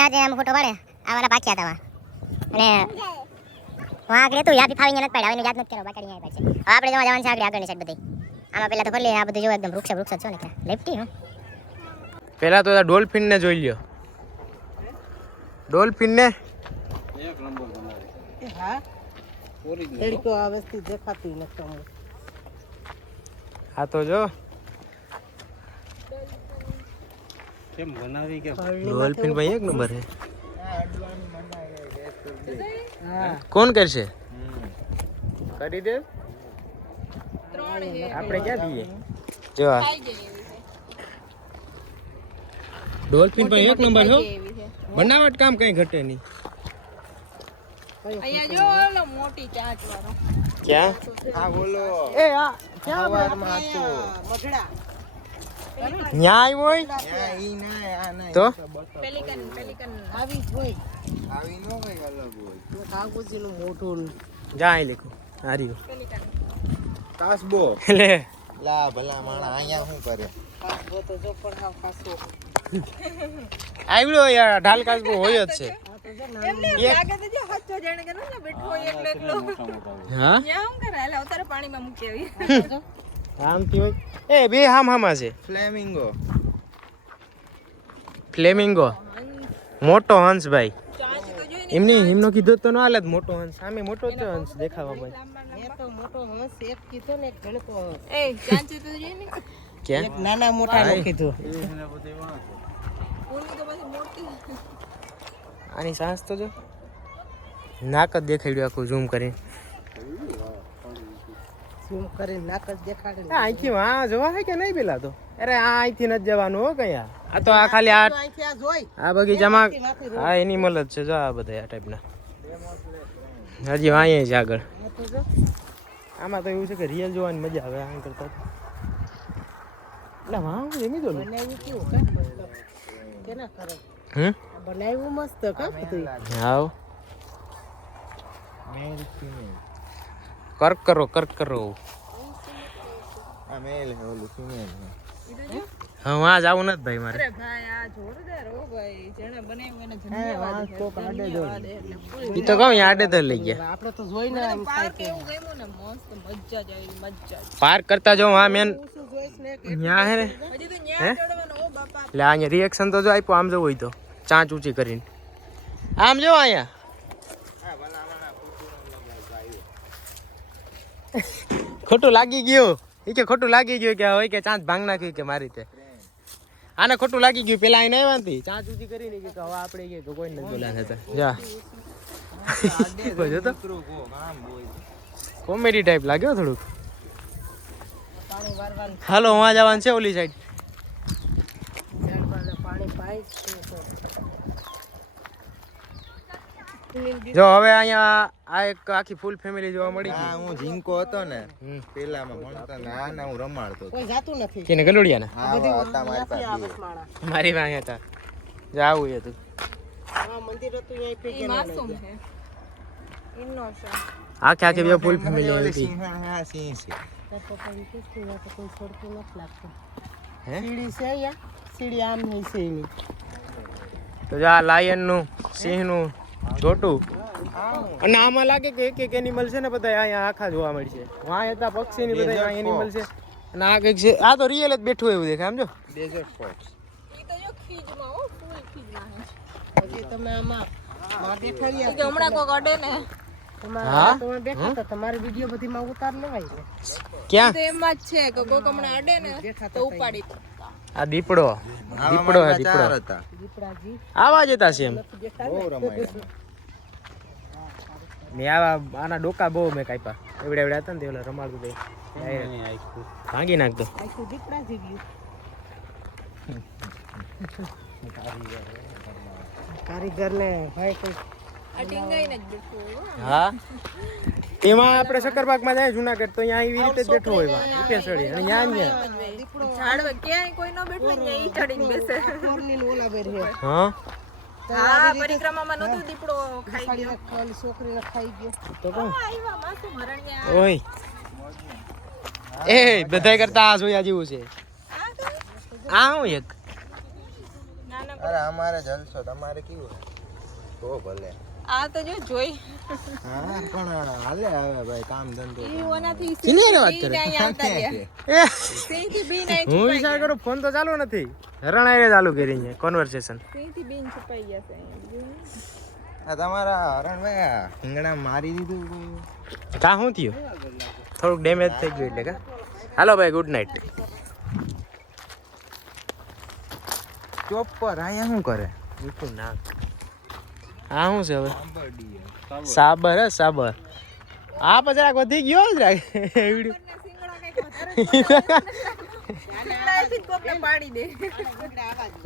ને આજે આમ ફોટો પાડે આવાના પાક્યા હતા અને વहाँ આગળ તો યાદ ફાવીને નથી પાડ્યા હવે યાદ નથી કર્યો બાકી અહીંયા પાડશે હવે આપણે જવા જવાનું છે આગળની સાઈડ બધી આમાં પહેલા તો ભલે આ બધું જો એકદમ વૃક્ષ છો ને લેફ્ટી હો પહેલા તો ડોલ્ફિન ને જોઈ લ્યો ડોલ્ફિન ને એક નંબર બનાવે હા ઓરિજિનલ લડકો આ વસ્તુ દેખાતી નથી આ તો જો કેમ બનાવી કે ડોલ્ફિન ભાઈ એક નંબર છે હા કોણ કરશે કરી દે આપણે ક્યાં દઈએ જો આ ડોલ્ફિન ભાઈ એક નંબર છો બનાવટ કામ કઈ ઘટે નહીં અહીંયા જો ઓલો મોટી ચાંચ વાળો ક્યાં આ બોલો એ આ ક્યાં મગડા ન્યા આવ્યો હોય ઈ ના આ ના તો પેલિકન આવી જ હોય આવી નો કઈ અલગ હોય કાગુજીનું મોઢું જા અહીં લીખો હાર્યો કાસબો લે લા ભલા માણા અહીંયા શું કરે કાગો તો જો પણ હાવ કાસો આવ્યો યાર ઢાલ કાચબો હોય જ છે આ તો જો એમને એમ લાગે તો જો હચ્ચો જાણે કે ને બેઠો હોય એકલો હા ન્યા હું કરે હાલે અવતારે પાણીમાં મૂકી આવી આમથી હોય એ બે હામા છે ફ્લેમિંગો ફ્લેમિંગો મોટો હંસ ભાઈ ચાંચ તો જોઈ ને એમનો કીધો તો ના હાલે મોટો હંસ સામે મોટો જ હંસ દેખાવા ભાઈ એ તો મોટો હંસ એક કીધો ને એક ગણકો હંસ એ ચાંચ તો જોઈ ને ક્યાં એક નાના મોટા નો કીધું ઓલી તો પછી મોટી આની સાંસ તો જો નાક જ દેખાડ્યું આખું ઝૂમ કરીને ઝૂમ કરીને નાક જ દેખાડે અહીંથી હા જોવા છે કે નહીં પેલા તો અરે આ અહીંથી નથી જવાનું હો કઈ આ તો આ ખાલી આ અહીંથી આ જોઈ આ બગીચામાં આ એનિમલ જ છે જો આ બધા આ ટાઈપના હજી અહીંયા છે આગળ આ તો જો આમાં તો એવું છે કે રિયલ જોવાની મજા આવે આમ કરતા એટલે વાહ એમી દો બનાવ્યું કેવું કા મતલબ કેના કરે હમ આ બનાવ્યું મસ્ત કા બધું આવ મેલ ફિમેલ કર્ક કરો આ મેલ હે ઓલું ફિમેલ હા વાં જવું નથી ભાઈ મારે અરે ભાઈ આ જોરદાર હો ભાઈ જેને બનાવ્યું એને હા, ધન્યવાદ કોક આડે જો. એટલે પૂરી ઈ તો કહું અહીંયા આડે તો લઈ ગયા આપણે તો જોઈને એમ થાય પાર્ક કે એવું ગમ્યું ને મસ્ત મજા જ આવી મજા જ. પાર્ક કરતા જો હા મેન હું શું જોઈશ ને કે ન્યા હે ને હજી તો ન્યા ચડવાનું ઓ બાપા એટલે અહીંયા રિએક્શન તો જો આપ્યું આમ જવું હોય તો ચાંચ ઊંચી કરીને આમ જો અહીંયા ખોટું લાગી ગયું એ કે ખોટું લાગી ગયું કે હોય કે ચાંચ ભાંગ નાખ્યું કે મારી રીતે આને ખોટું લાગી ગયું પેલા એને આવ્યા નથી ચાંચ ઊંચી કરીને કે હવે આપણે કે કોઈ નથી બોલા થતા જા જો તો કોમેડી ટાઈપ લાગ્યો થોડુંક પાણી વારવાનું હાલો વાં જવાનું છે ઓલી સાઈડ ઝાડવાને પાણી પાઈ જો હવે અહીંયા આ એક આખી ફૂલ ફેમિલી જોવા મળી આ ગઈ હું ઝીંકો હતો ને હમ. પેલામાં ભણતા ને આ ને હું રમાડતો હતો. કોઈ જાતું નથી કેને ગલુડિયા ને હા હતા મારી નથી પાસે આવત માણા મારી પાસે હતા જાવું હતું આ મંદિર હતું અહીં પે એ ગયેલો માસૂમ છે ઇનોસન્ટ આખી આખી બે ફૂલ ફેમિલી આવી હતી સિંહણ હા સિંહ છે પપ્પા એમ કે છે, આ તો કોઈ છોડતું નથી લાગતું હે સીડી છે અહીંયા સીડી આમ નહીં છે એની તો જો આ લાયન નું સિંહ નું જોટું અને આમાં લાગે કે એક એનિમલ છે ને બધા અહીંયા આખા જોવા મળશે વાં હતા પક્ષી ની બધા એનિમલ છે અને આ કઈક છે આ તો રિયલ જ બેઠું એવું દેખાય સમજો ડેઝર્ટ ફોક્સ ઈ તો જો ખીજમાં હો ફૂલ ખીજમાં છે હજી તમે આમાં માં દેખાડ્યા કે હમણાં કોક અડે ને હા? તમે બેઠા હતા તમારી વિડીયો બધી માં ઉતાર લેવાય ને ક્યાં તો એમ જ છે કે કોક હમણાં અડે ને તો ઉપાડી આ દીપડો દીપડો હે દીપડો હતા દીપડાજી આવા જતા છે એમ બહુ રમાડ્યા ને આવા આના ડોકા બહુ મેં કાપ્યા એવડે એવડે હતા ને તે ઓલા રમાડતું તે ભાંગી નાખતો આખું દીપડાજી ગયું કારીગર ને ભાઈ કોઈ આ ટીંગાઈને જ બેઠું હોય હો. હા એમાં આપણે શક્કરબાગમાં જાય જુનાગઢ તો અહીંયા એવી રીતે જ બેઠો હોય પેસડી અને ન્યા ઝાડવે ક્યાંય કોઈ ન બેઠું ને ઈ ચડીને બેસે મોરની ને ઓલા બેર છે હા હા પરિક્રમામાં નતો દીપડો ખાઈ ગયો ખાલી છોકરીને ખાઈ ગયો તો કહું આવ્યા માસુમ હરણ્યા ઓય એ બધાય કરતા આ જોયા જેવું છે આ હું એક નાના અરે અમારે જલસો તમારે કેવું તો ભલે આ તો જો જોઈ હા પણ હાલે હવે ભાઈ કામ ધંધો ઈ ઓનાથી સીને એને વાત કરે? આવતા રહ્યા એ સિંહથી બીન આઈ હું વિચાર કરું ફોન તો ચાલુ નથી હરણાએ ચાલુ કરી છે કોન્વર્સેશન. સિંહથી બીન છુપાઈ ગયા છે અહીંયા આ તમારા હરણભાઈ હિંગણા મારી દીધું કા શું થયું? થોડુંક ડેમેજ થઈ ગયું એટલે કા. હાલો ભાઈ ગુડ નાઇટ. ચોપર અહીંયા શું કરે બીજું ના હા શું છે હવે સાબર હે સાબર. આ પછી જરાક વધી ગયો જરાક સિંગડાથી કોકને પાડી દે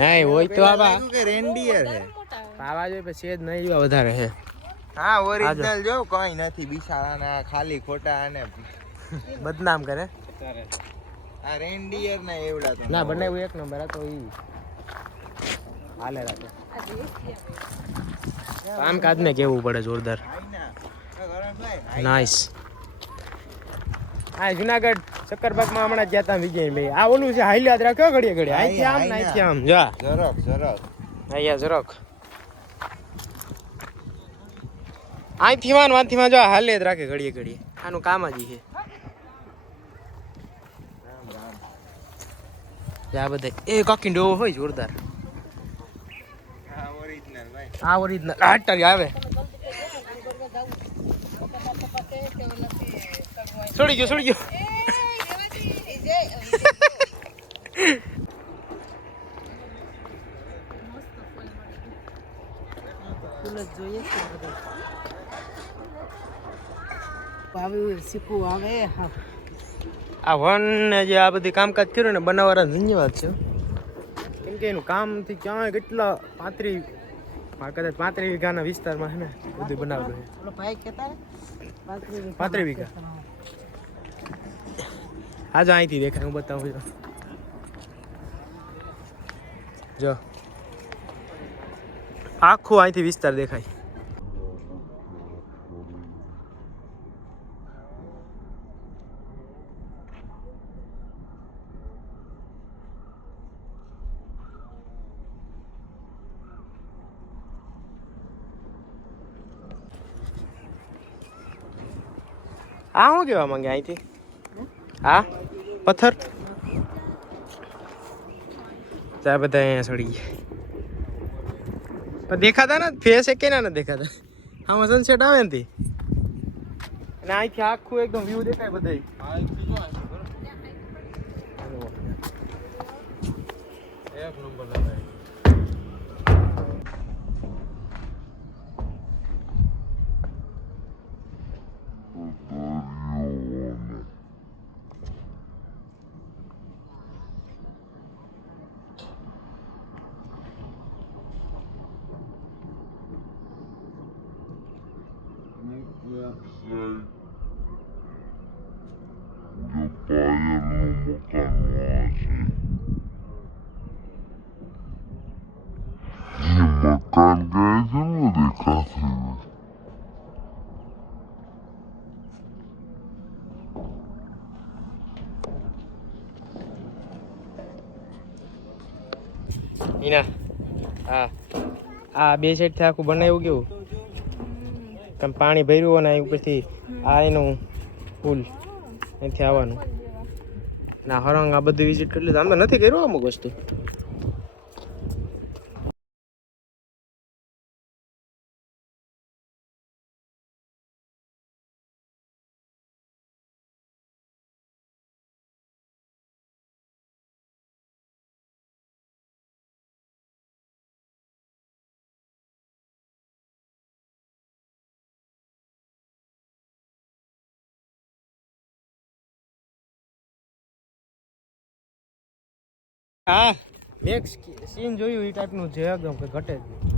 નહીં હોય તો આવા કે રેન્ડિયર છે આવા જોઈએ પછી સેજ નહીં જોવા વધારે છે. હા ઓરિજિનલ જો કઈ નથી બિચારાના ખાલી ખોટા અને બદનામ કરે આ રેન્ડિયર ના એવડા તો ના બનાવ્યું એક નંબર આ તો ઈ હાલે રાખે કામકાજ ને કેવું પડે જોરદાર. નાઈસ. હા જુનાગઢ શક્કરબાગમાં હમણાં ગયા તા વિજયભાઈ. આ ઓલું છે હાઈલાદ રાખ્યો ઘડીએ ઘડીએ અહીંથી આમ ને અહીંથી આમ જા જરાક જરાક અહીંયા જરાક અહીંથી વાંથી જો હાલે જ રાખે ઘડીએ ઘડીએ. આનું કામ જ છે. આ બધા એ કાકી ડોવો હોય જોરદાર. હા ઓરિજિનલ ભાઈ આ ઓરિજિનલ હાટારી આવે છોડી ગયો છોડી ગયો. ફૂલ જ જોઈએ છે બધું. આવી શીખવું આવે હા આ વન ને જે આ બધી કામકાજ કર્યું ને બનાવવાળા ધન્યવાદ છે. કેમ કે એનું કામથી ક્યાંય કેટલા 35 વીઘાના વિસ્તારમાં છે ને બધું બનાવેલું છે. ઓલો ભાઈ કહેતા ને 35 વીઘા. આ જો અહીંથી દેખાય હું બતાવું છું. જો આખું અહીંથી વિસ્તાર દેખાય. આ શું કહેવા માંગે અહીંથી? હા પથ્થર ત્યાં બધા અહીંયા ચડી ગયા પણ દેખાતા ને ફેસ એ કેના નથી દેખાતા. આમાં સનસેટ આવે ને અને અહીંથી આખું એકદમ વ્યૂ દેખાય બધા. એક નંબર લાગે. मकान गए थे वो देखा था ઈના હા આ બે સાઈડ થી આખું બનાવ્યું કેવું તમે પાણી ભર્યું અને અહીં ઉપરથી આ એનું પુલ અહીંથી આવવાનું ના હરંગ આ બધું વિઝિટ કરી લીધું. આમ તો નથી કર્યું અમુક વસ્તુ. હા એક સીન જોયું એ ટાઈપનું છે એકદમ કે ઘટે જ નહીં.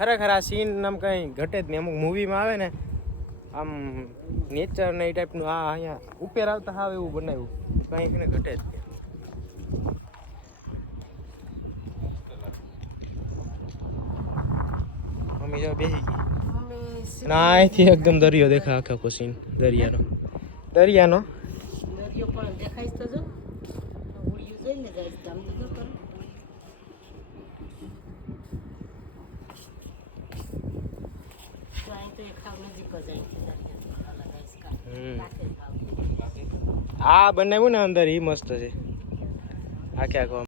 ખરેખર આ સીન આમ કંઈ ઘટે જ નહીં. અમુક મૂવીમાં આવે ને આમ નેચર ને એ ટાઈપનું આ અહીંયા ઉપર આવતા હાવ એવું બનાવ્યું કંઈક ને ઘટે જ નહીં. મમ્મી જો બેસી ગઈ. ના અહીંથી એકદમ દરિયો દેખાય આખો આખો સીન દરિયાનો દરિયો પણ દેખાય તો જો ઉડિયું જોઈને જાય છે આમ તો જો કરો. તો અહીં તો એક ખાવ નજીક જ અહીંથી દરિયો આ બનાવ્યું ને અંદર એ મસ્ત છે આખે આખો.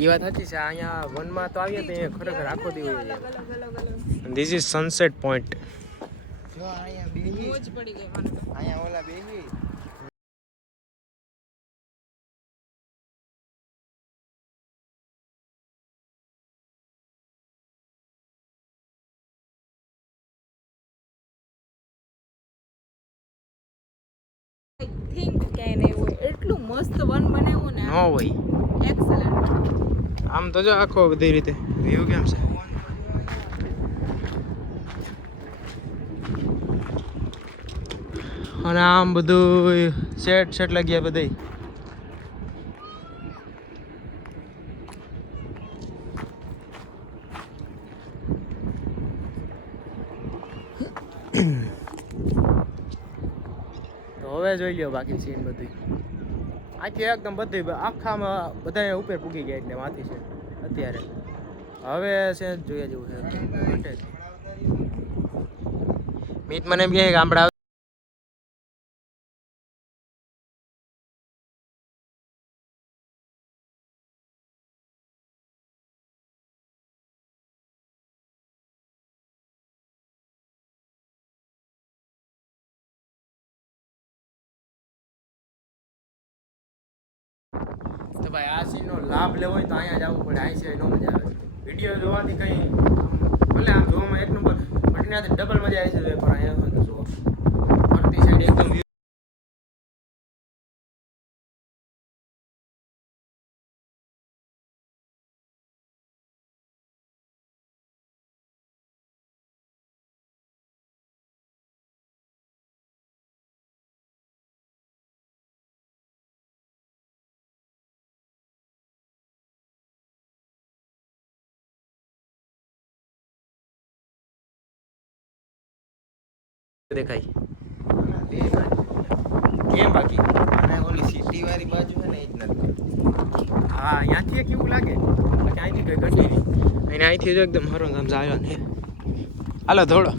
એ વાત હતી છે અહીંયા વનમાં તો આવીએ તો અહીંયા ખરેખર આખો દિવસ ધીસ ઇઝ સનસેટ પોઈન્ટ. જો અહીંયા બેહી મોજ પડી ગઈ મને તો. અહીંયા ઓલા બેહી I think કે એને એવું એટલું મસ્ત વન બનાવ્યું ને ન હોય એક્સલન્ટ. આમ તો જો આખો બધી રીતે વ્યૂ કેમ છે. અને આમ બધું સેટ લાગ્યા બધે. તો હવે જોઈ લ્યો બાકી સીન બધું આખી એકદમ બધી આખામાં બધા ઉપર પૂગી ગયા એટલે માથી છે અત્યારે. હવે છે જોયા જેવું છે. મીત મને એમ કહે ગામડા તો ભાઈ આ સીનનો લાભ લેવો હોય તો અહીંયા જવું પડે. અહીં છે નો મજા આવે. વિડીયો જોવાથી કંઈ ભલે આમ જોવામાં એક નંબર બટ એનાથી ડબલ મજા આવે છે પણ અહીંયા તો જુઓ ફરતી સાઈડ એકદમ દેખાય. કેમ બાકી અને ઓલી સિટી વાળી બાજુ છે ને એ જ નથી. હા અહીંયાથી કેવું લાગે બાકી અહીંથી કઈ ઘટી નહીં. અને અહીંથી જો એકદમ હરંગ આમ આવ્યો ને. હાલો ધોળો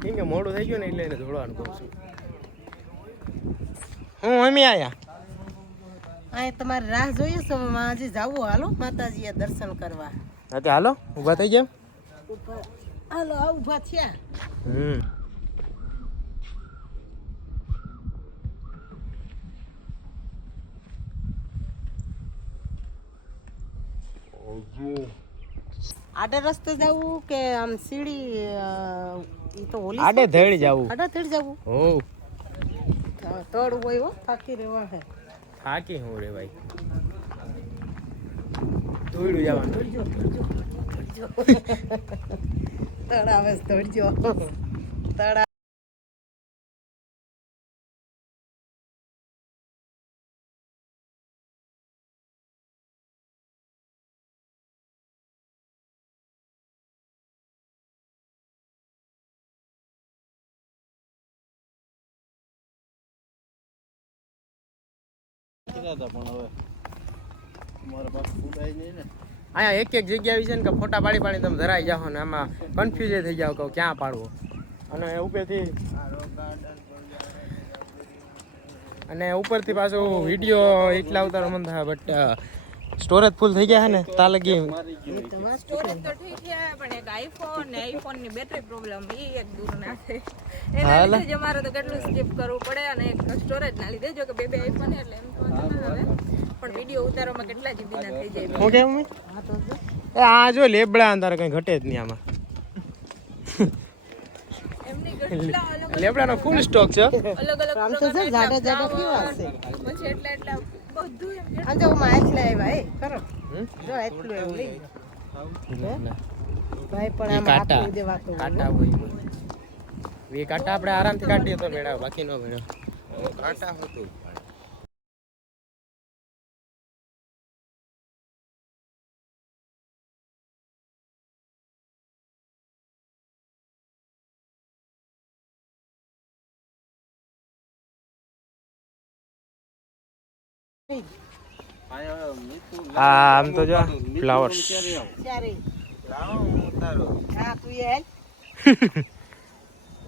કેમ કે મોડું થઈ ગયું ને એટલે એને ધોળવાનું કહું છું હું. એમી આયા અહીં તમારે રાહ જોઈએ છે હવે આજે જાવું હાલો માતાજીએ દર્શન કરવા. હા તે હાલો ઊભા થઈ ગયા. હાલો આ ઊભા થયા. આડે રસ્તે જવું કે આમ સીડી ઈ તો ઓલી આડે ધડ જાવું. આડે થડ જવું હો તળ હોય હો થાકી રહેવા હે થાકી હું રે ભાઈ. ધોઈડું જવાનું. તળ આવે છે, તળજો તળ અહીંયા એક એક જગ્યા એવી છે ને કે ફોટા પાડી પાડી તમે ધરાઈ જાઓ ને આમાં કન્ફ્યુઝ થઈ જાવ કે ક્યાં પાડવો. અને ઉપરથી પાછું વિડીયો એટલા ઉતારો મન થાય બટ સ્ટોરેજ ફૂલ થઈ ગયા છે ને તા લગી સ્ટોરેજ તો ઠીક છે પણ એક આઈફોન ને આઈફોન ની બેટરી પ્રોબ્લેમ ઈ એક દૂર ના છે. એના લીધે જ અમારે તો કેટલું સ્કીપ કરવું પડે અને એક સ્ટોરેજ ના લીધે જો કે બે આઈફોન એટલે એમ તો વાંધો ના આવે પણ વિડીયો ઉતારવામાં કેટલા જીબી ના થઈ જાય. હું કેમ આ જો લેબડા અંધારે કઈ ઘટે જ નહીં આમાં. એમની કેટલા અલગ લેબડાનો ફૂલ સ્ટોક છે. અલગ આમ તો છે જાડે જાડે કેવા છે પછી એટલા બધું એમ આ જો માં એટલે આવ્યા એ કરો જો એટલું એવું લઈ ભાઈ પણ આમ કાંટા આખું દેવા તો કાંટા હોય એ કાંટા આપણે આરામથી કાઢીએ તો મેળાવ બાકી નો મેળાવ. કાંટા હતું આમ તો જો ફ્લાવર્સ ચારે લાવો હું ઉતારો હા તું એ હેલ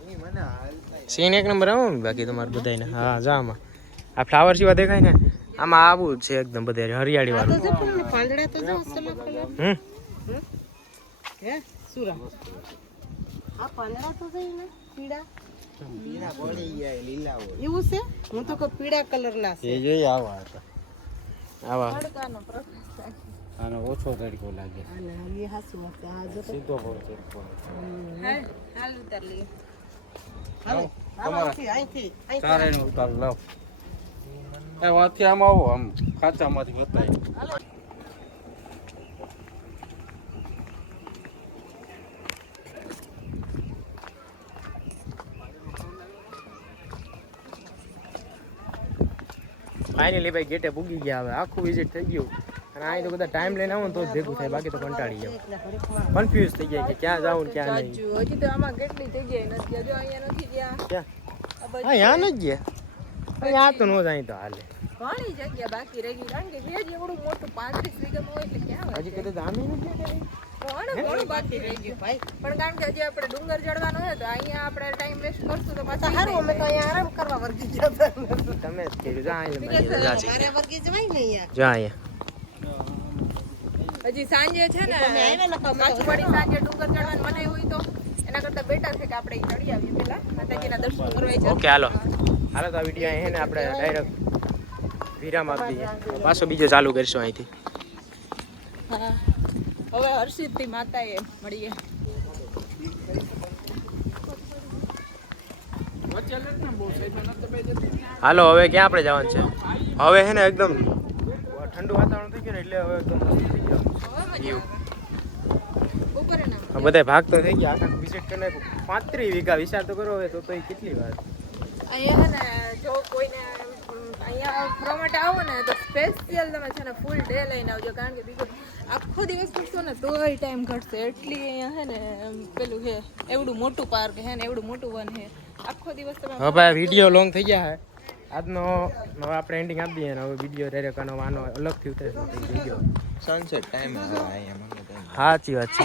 ઈ મને હાલતા સીન એક નંબર આવું બાકી તમારે બધાને. હા જા આમાં આ ફ્લાવર જેવા દેખાય ને આમાં આવું જ છે એકદમ બધે હરિયાળી તો વાળું. જો પણ પાંદડા તો જો અસલ કલર હે સુરા આ પાંદડા તો છે ને પીળા પીળા પડી ગયા લીલા હોય એવું છે હું તો કોઈ પીળા કલર ના છે જોઈ આવા હતા આવા તડકાનો પ્રકાશ આનો ઓછો તડકો લાગે અને એ હાસુ છે આ જો તો સીધો પડશે હાલ ઉતાર લઈએ. હાલો તમારાથી અહીંથી ચારે નો ઉતાર લાવ એ વાથી આમ આવો આમ ખાચામાંથી બતાય ફાઇનલી ભાઈ ગેટે પૂગી ગયા. હવે આખું વિઝિટ થઈ ગયું અને અહીં તો બધા ટાઈમ લઈને આવો ને તો જ ભેગું થાય બાકી તો કંટાળી જાવ કન્ફ્યુઝ થઈ જાય કે ક્યાં જાવું ને ક્યાં નહીં. હજુ હજી તો આમાં કેટલી જગ્યાએ નથી જો અહીંયા નથી ગયા ક્યાં અહીંયા ન જ ગયા અહીંયા તો નો જાય તો હાલે. ઘણી જગ્યા બાકી રહી ગઈ કારણ કે જે એવડું મોટું 35 વીઘામાં હોય એટલે ક્યાં હજી કદાચ આમે નથી ગયા. ઘણું બાકી રહી ગયું ભાઈ પણ કારણ કે હજી આપણે ડુંગર ચડવાનો હોય તો અહીંયા આપણે ટાઈમ વેસ્ટ કરશું તો પાછા સારું અમે તો અહીંયા આરામ કરવા વર્ગી ગયા હતા તમે જ કીધું જા અહીંયા મારે વર્ગી જવાય ને અહીંયા જા અહીંયા હજી સાંજે છે ને તમે આવ્યા ને તો અમે તો કાચવાડી સાંજે ડુંગર ચડવાનું મને હોય તો એના કરતા બેટર છે કે આપણે ઈ ચડી આવીએ પહેલા માતાજીના દર્શન કરવા જાય. ઓકે હાલો હાલો તો આ વિડીયો અહીં ને આપણે ડાયરેક્ટ વિરામ આપી દઈએ પાછો બીજો ચાલુ કરીશું અહીંથી. હા હવે હર્ષિતથી માતાએ મળીએ. હાલો હવે ક્યાં આપણે જવાનું છે હવે હે ને એકદમ ઠંડુ વાતાવરણ થઈ ગયું ને એટલે હવે એકદમ મસ્ત થઈ ગયું એવું. બપોરે ના બધા ભાગ તો થઈ ગયા આખા વિઝિટ કરીને 35 વીઘા વિચાર તો કરો હવે તો એ કેટલી વાર. અહીંયા છે ને જો કોઈને અહીંયા ફરવા માટે આવો ને તો સ્પેશિયલ તમે છે ને ફૂલ ડે લઈને આવજો કારણ કે બીજું આખો દિવસ પૂછશો ને તોય ટાઈમ ઘટશે એટલી અહીંયા છે ને પેલું છે એવડું મોટું પાર્ક છે ને એવડું મોટું વન છે આખો દિવસ તમે હવે ભાઈ વિડીયો લોંગ થઈ ગયા છે આજનો હવે આપણે એન્ડિંગ આપી દઈએ ને હવે વિડીયો ડાયરેક્ટ આનો અલગથી ઉતરે સનસેટ ટાઈમ આવે અહીંયા મને સાચી વાત છે.